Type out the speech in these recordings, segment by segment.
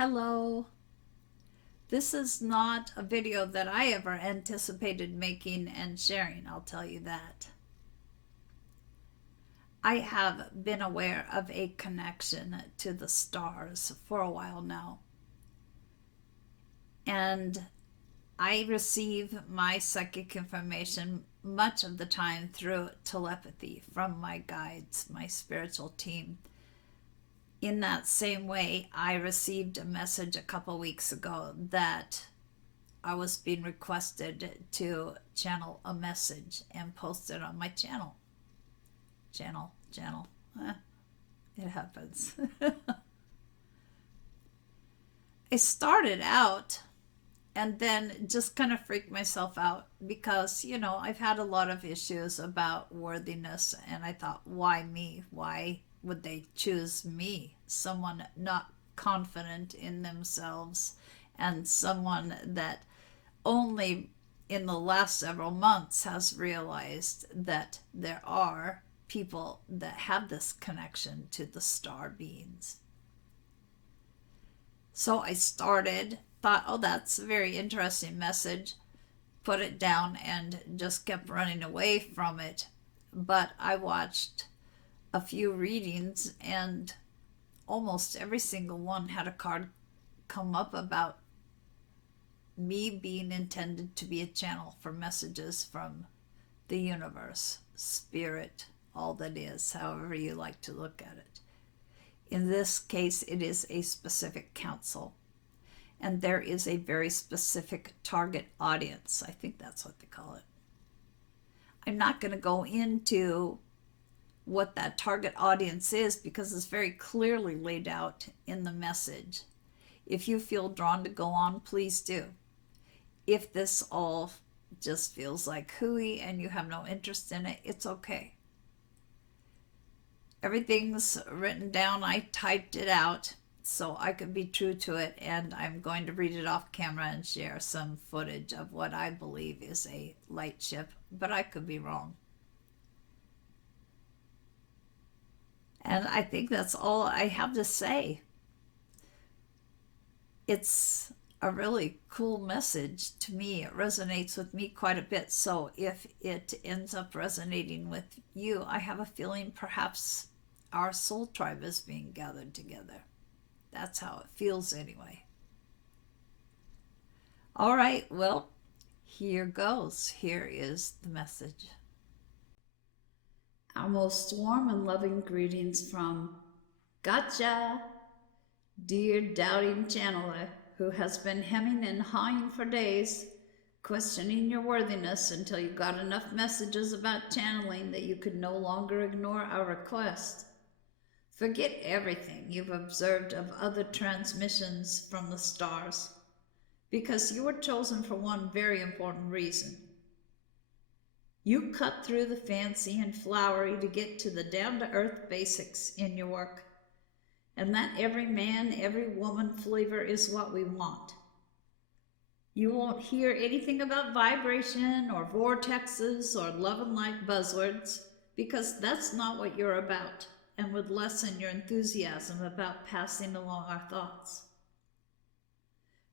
Hello. This is not a video that I ever anticipated making and sharing, I'll tell you that. I have been aware of a connection to the stars for a while now. And I receive my psychic information much of the time through telepathy from my guides, my spiritual team. In that same way, I received a message a couple weeks ago that I was being requested to channel a message and post it on my channel. Channel. It happens. I started out and then just kind of freaked myself out because, I've had a lot of issues about worthiness, and I thought, why me? Why would they choose me? Someone not confident in themselves, and someone that only in the last several months has realized that there are people that have this connection to the star beings. So I thought, oh, that's a very interesting message, put it down, and just kept running away from it. But I watched a few readings, and almost every single one had a card come up about me being intended to be a channel for messages from the universe, spirit, all that is, however you like to look at it. In this case, it is a specific council, and there is a very specific target audience. I think that's what they call it. I'm not going to go into what that target audience is because it's very clearly laid out in the message. If you feel drawn to go on, please do. If this all just feels like hooey and you have no interest in it, it's okay. Everything's written down. I typed it out so I could be true to it, and I'm going to read it off camera and share some footage of what I believe is a light ship, but I could be wrong. And I think that's all I have to say. It's a really cool message to me. It resonates with me quite a bit. So if it ends up resonating with you, I have a feeling perhaps our soul tribe is being gathered together. That's how it feels anyway. All right, well, here goes. Here is the message. Our most warm and loving greetings from Gotcha, dear doubting channeler who has been hemming and hawing for days, questioning your worthiness until you got enough messages about channeling that you could no longer ignore our request. Forget everything you've observed of other transmissions from the stars, because you were chosen for one very important reason. You cut through the fancy and flowery to get to the down-to-earth basics in your work, and that every man, every woman flavor is what we want. You won't hear anything about vibration or vortexes or love and light buzzwords, because that's not what you're about, and would lessen your enthusiasm about passing along our thoughts.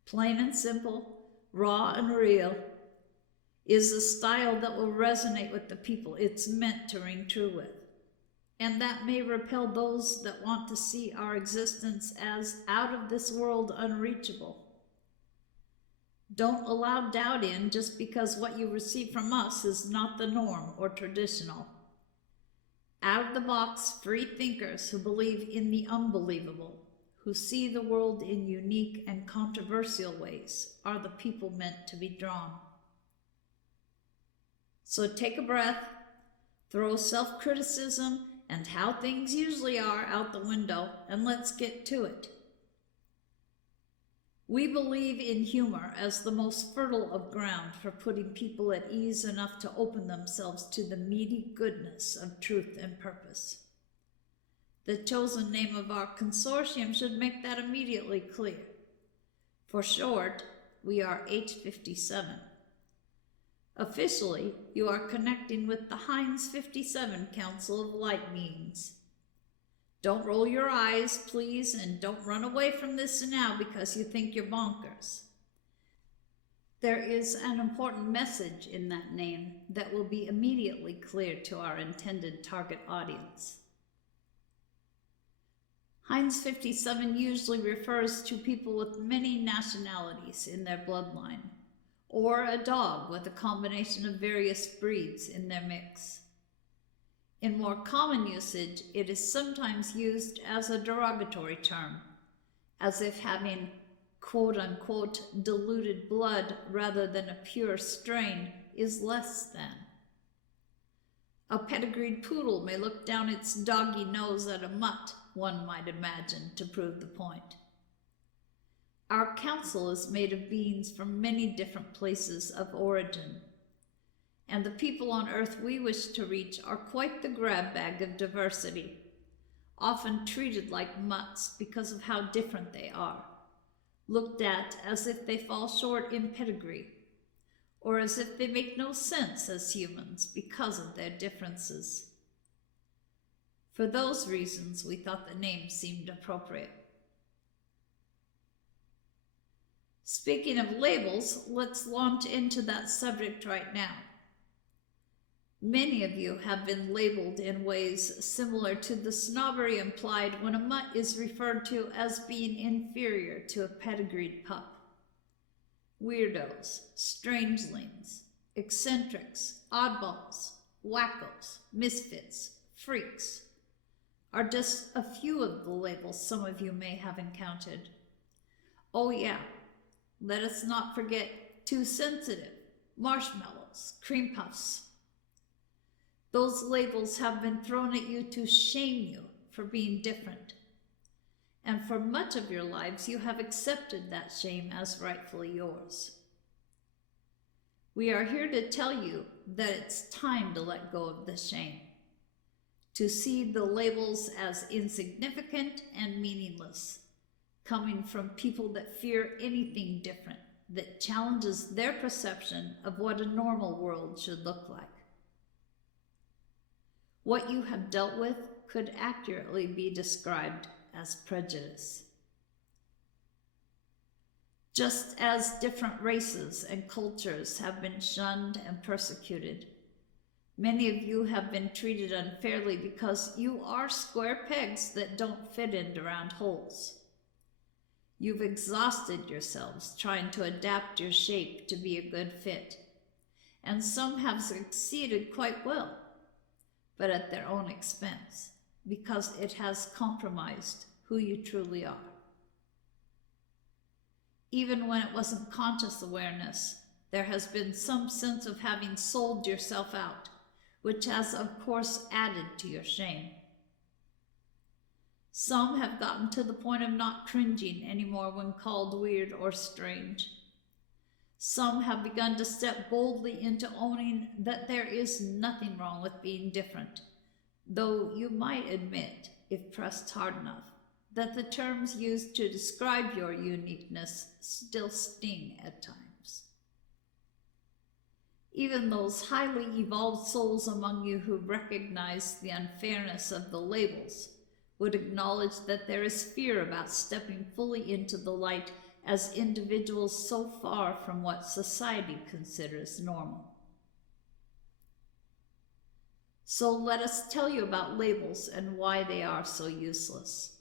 Plain and simple, raw and real, is the style that will resonate with the people it's meant to ring true with. And that may repel those that want to see our existence as out of this world, unreachable. Don't allow doubt in just because what you receive from us is not the norm or traditional. Out of the box, free thinkers who believe in the unbelievable, who see the world in unique and controversial ways, are the people meant to be drawn. So take a breath, throw self-criticism and how things usually are out the window, and let's get to it. We believe in humor as the most fertile of ground for putting people at ease enough to open themselves to the meaty goodness of truth and purpose. The chosen name of our consortium should make that immediately clear. For short, we are H57. Officially, you are connecting with the H57 Council of Light Beings. Don't roll your eyes, please, and don't run away from this now because you think you're bonkers. There is an important message in that name that will be immediately clear to our intended target audience. H57 usually refers to people with many nationalities in their bloodline, or a dog with a combination of various breeds in their mix. In more common usage, it is sometimes used as a derogatory term, as if having quote-unquote diluted blood rather than a pure strain is less than. A pedigreed poodle may look down its doggy nose at a mutt, one might imagine, to prove the point. Our council is made of beings from many different places of origin, and the people on Earth we wish to reach are quite the grab bag of diversity, often treated like mutts because of how different they are, looked at as if they fall short in pedigree, or as if they make no sense as humans because of their differences. For those reasons, we thought the name seemed appropriate. Speaking of labels, let's launch into that subject right now. Many of you have been labeled in ways similar to the snobbery implied when a mutt is referred to as being inferior to a pedigreed pup. Weirdos, strangelings, eccentrics, oddballs, wackos, misfits, freaks are just a few of the labels some of you may have encountered. Oh yeah, let us not forget too sensitive, marshmallows, cream puffs. Those labels have been thrown at you to shame you for being different. And for much of your lives, you have accepted that shame as rightfully yours. We are here to tell you that it's time to let go of the shame, to see the labels as insignificant and meaningless, coming from people that fear anything different, that challenges their perception of what a normal world should look like. What you have dealt with could accurately be described as prejudice. Just as different races and cultures have been shunned and persecuted, many of you have been treated unfairly because you are square pegs that don't fit into round holes. You've exhausted yourselves trying to adapt your shape to be a good fit, and some have succeeded quite well, but at their own expense, because it has compromised who you truly are. Even when it wasn't conscious awareness, there has been some sense of having sold yourself out, which has of course added to your shame. Some have gotten to the point of not cringing anymore when called weird or strange. Some have begun to step boldly into owning that there is nothing wrong with being different, though you might admit, if pressed hard enough, that the terms used to describe your uniqueness still sting at times. Even those highly evolved souls among you who recognize the unfairness of the labels would acknowledge that there is fear about stepping fully into the light as individuals so far from what society considers normal. So let us tell you about labels and why they are so useless.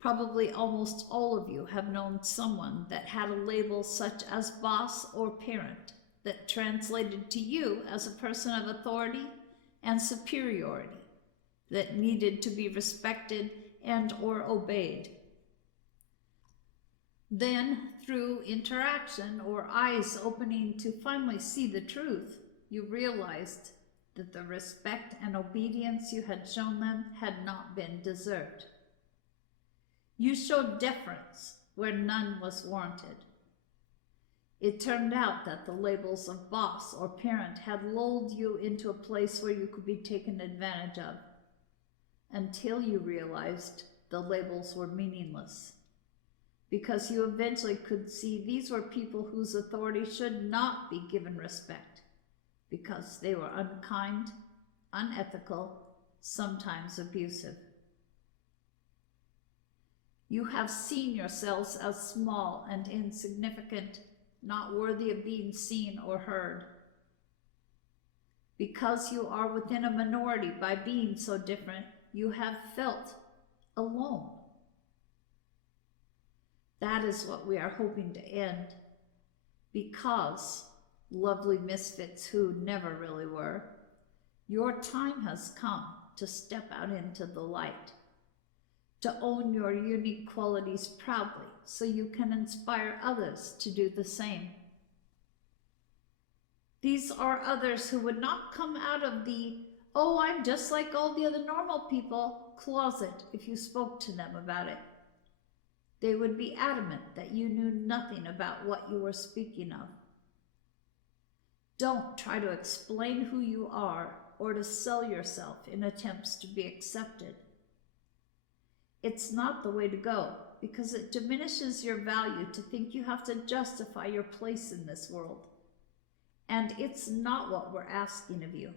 Probably almost all of you have known someone that had a label such as boss or parent that translated to you as a person of authority and superiority that needed to be respected and or obeyed. Then, through interaction or eyes opening to finally see the truth, you realized that the respect and obedience you had shown them had not been deserved. You showed deference where none was warranted. It turned out that the labels of boss or parent had lulled you into a place where you could be taken advantage of, until you realized the labels were meaningless, because you eventually could see these were people whose authority should not be given respect, because they were unkind, unethical, sometimes abusive. You have seen yourselves as small and insignificant, not worthy of being seen or heard. Because you are within a minority by being so different, you have felt alone. That is what we are hoping to end. Because, lovely misfits who never really were, your time has come to step out into the light, to own your unique qualities proudly so you can inspire others to do the same. These are others who would not come out of the, oh, I'm just like all the other normal people closet if you spoke to them about it. They would be adamant that you knew nothing about what you were speaking of. Don't try to explain who you are or to sell yourself in attempts to be accepted. It's not the way to go, because it diminishes your value to think you have to justify your place in this world. And it's not what we're asking of you.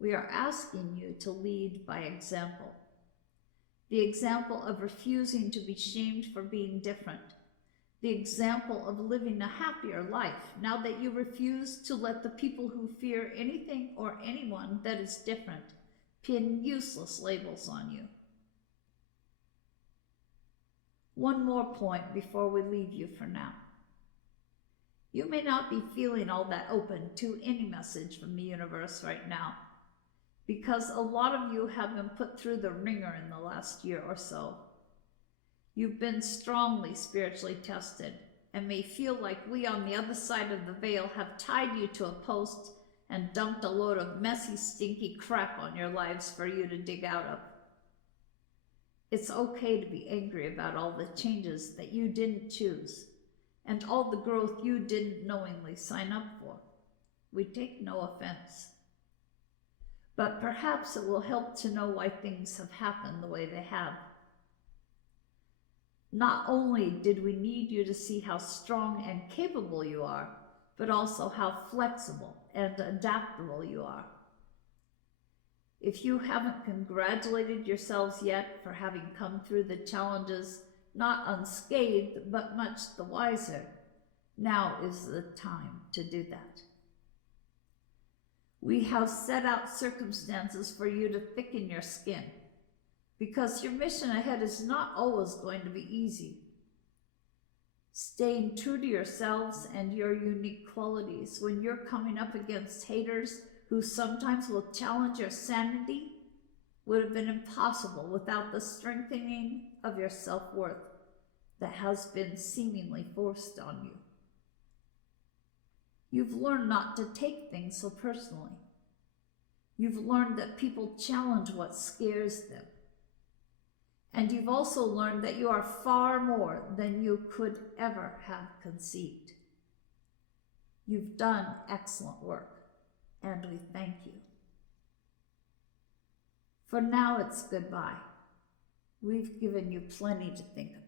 We are asking you to lead by example. The example of refusing to be shamed for being different. The example of living a happier life now that you refuse to let the people who fear anything or anyone that is different pin useless labels on you. One more point before we leave you for now. You may not be feeling all that open to any message from the universe right now, because a lot of you have been put through the ringer in the last year or so. You've been strongly spiritually tested and may feel like we on the other side of the veil have tied you to a post and dumped a load of messy, stinky crap on your lives for you to dig out of. It's okay to be angry about all the changes that you didn't choose and all the growth you didn't knowingly sign up for. We take no offense. But perhaps it will help to know why things have happened the way they have. Not only did we need you to see how strong and capable you are, but also how flexible and adaptable you are. If you haven't congratulated yourselves yet for having come through the challenges, not unscathed, but much the wiser, now is the time to do that. We have set out circumstances for you to thicken your skin, because your mission ahead is not always going to be easy. Staying true to yourselves and your unique qualities when you're coming up against haters who sometimes will challenge your sanity would have been impossible without the strengthening of your self-worth that has been seemingly forced on you. You've learned not to take things so personally. You've learned that people challenge what scares them. And you've also learned that you are far more than you could ever have conceived. You've done excellent work, and we thank you. For now, it's goodbye. We've given you plenty to think about.